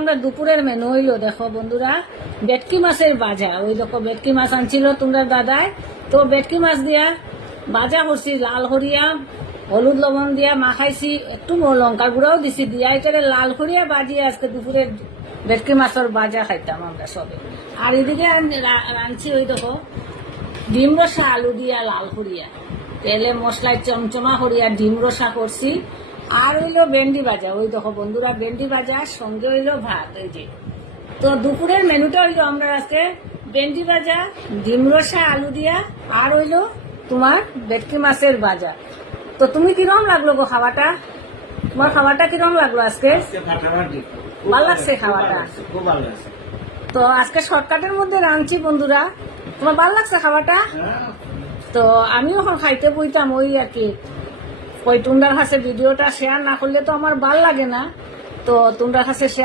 আমরা দুপুরের মেনু হইলো দেখো বন্ধুরা, ভেটকি মাছের ভাজা। ওই দেখো ভেটকি মাছ আনছিল তোমরা দাদায়, তো ভেটকি মাছ দিয়া ভাজা করছি, লাল হরিয়া হলুদ লবণ দিয়া মাখাইছি, একটু লঙ্কার গুঁড়াও দিছি, দিয়া এটারে লাল হরিয়া বাজিয়ে আজকে দুপুরে ভেটকি মাছের ভাজা খাইতাম আমরা সবে। আর এদিকে রাঁধছি ওই দেখো ডিম রসা আলু দিয়া লাল হরিয়া তেলে মশলায় চমচমা হরিয়া ডিম রসা করছি। আর হইলো ভেন্ডি ভাজা, ওই দেখো বন্ধুরা ভেন্ডি ভাজা সঙ্গে হইলো ভাত। ওই যে তো দুপুরের মেনুটা হইলো আমরা আজকে ভেন্ডি ভাজা, ডিম রসা আলু দিয়া, আর হইলো তোমার ভেটকি মাছের ভাজা। তো তুমি কিরকম লাগলো গো খাওয়াটা? তোমার খাওয়াটা কিরকম লাগলো আজকে? ভালো লাগছে খাওয়াটা? তো আজকে শর্টকাটের মধ্যে রাঁধছি বন্ধুরা, তোমার ভালো লাগছে খাওয়াটা? তো আমিও এখন খাইতে বইতাম, ওই আর কি ওই তোমরা কাছে ভিডিওটা শেয়ার না করলে তো আমার ভাল লাগে না, তো তোমরা কাছে শেয়ার